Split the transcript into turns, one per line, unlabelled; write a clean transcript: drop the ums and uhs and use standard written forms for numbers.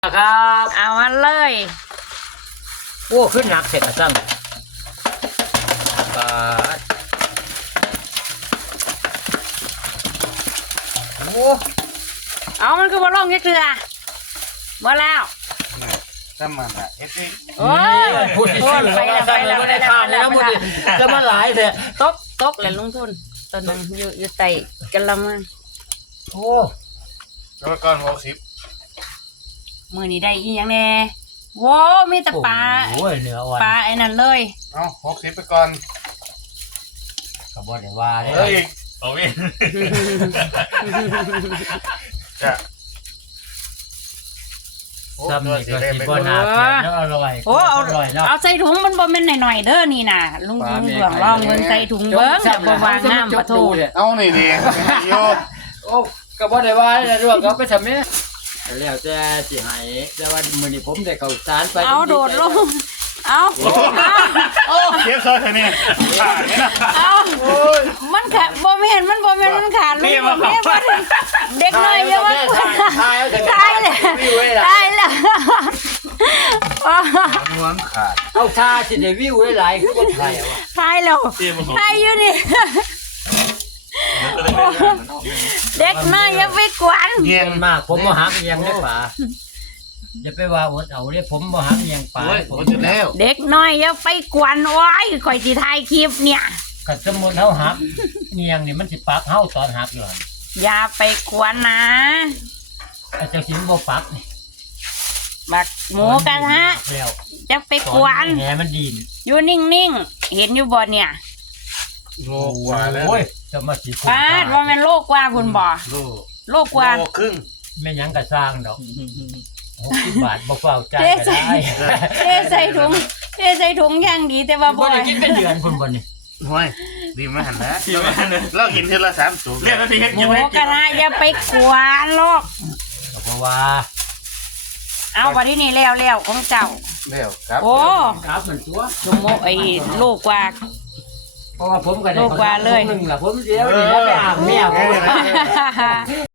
ครับ
เอามาเลย
โอ้ขึ้นหนักเสร็จแล้วจังปาดโอ้
เอามันคือบ่ลงแค่เกลือบ่แล้ว
ถ้ามันอ่ะเฮ็ดสิ
โอ้ย
พูดที่ชื่อ
ไปแล้วไปแล้ว
ไม่ได้ทานแล้วพูดดิจะมาหลายเถอะ
ตกเลยลงทุนตอนนั้นอยู่ใต้กะละมัง
โอ้
แล้วก้อน60
มื้อนี้ได้อีหยังแน่โว้มีแต่ปลา
โอ้ยเนื้ออ่อน
ปลาไอ้นั่นเลย
เอา60ไปก่อน
กระบอกเดี๋ยวว่าเลย
เฮ้ยเอาเว้ยจ้ะโอ้
ซ้ำ
ตัว
นี่
สี
ก็
แดง
สิ
ไป
บ่
ก่อน
น่าเกลียดแล้วอร่อย
โอ้เอา
อร่อยเนาะ
เอาใส่ถุงมันบ่แม่นหน่อยๆเด้อนี่น่ะลุงเหลืองลองเบิ่งใส่ถุงเบิ่งแต่บ่วางน้ำปะโถ
เอานี่ดิโย
โอ้กระบอกเดี๋ยวว่าเลยด้วยเขาไปทำเนี่ยแล้วแต่สิให้แต่ว่ามื้อนี้ผมได้เข้าสารไป
เอาโดดลงเอา
เดี๋ยวเขาเนี่ยขาดเนี่ยนะ
เอามันขาดบ่แม่นมันบ่แม่นมันขาดลูกบ่แม่นมันเด็กน้อยอย่ามา
ทายเอาเถอะ
ตายเลยตายแล้ว
ม้วนขาด
เอาชาสิได้วิวหลายๆคือบ่ไทยว่ะ
ตายแล้วตายอยู่นี่เด็กน้อยอย่าไปกวน
เงีย
เย็
น
นมากผมบ่หักเอียงได้ป่าอย่าไปว่าอดเอาเด้ผมบ่หักเอียงป่า
โอ้ย
ผม
หมดอยู่แล้ว
เด็กน้อยอย่าไปกวนโอ้ยข่อยสิถ่ายคลิปเนี่ย
ก็สมมุติเฮาหักเอียงนี่มันสิปักเฮาตอนหักอยู่หั่น
อย่าไปกวนนะ
อาจจะสิบ่ปักนี่
บักหมูกระทะ
แล้ว
จะไปกวน
แหมันดีน
อยู่นิ่งๆเห็นอยู่บ่เนี่ย
โลกว่าแล้ว
โอ้ยจะมาสิ
ป้าดว่าแม่นโลกกว่าคุณบ่
โล
โลกกว่า
โลครึ่ง
แม่หยังก็สร้างดอก60 บาทบ่เฝ้าจ่ายก็ได้
เทใส่ถุงอย่างดีแต่ว่าบ่
บ่ได้กินเป็นเดือนพุ่นบ่นี่
ห้วยดีมากนะเรากินทีละ3ตัวเรียกว่าที่เฮ็ด
หมูกระทะอย่าไปกวนโลก
ก็เพราะว่า
เอาบัดนี้นี่แล้วของเจ้า
เร็วครับ
โอ้
ครับมันตัว
ชมโมไอ้โลกกว่า
เพราะว่าผมก็ได้
โลกว่าเลย
นึงล่ะผมเดี๋ยวนี่แล้วไปอาบแมวผม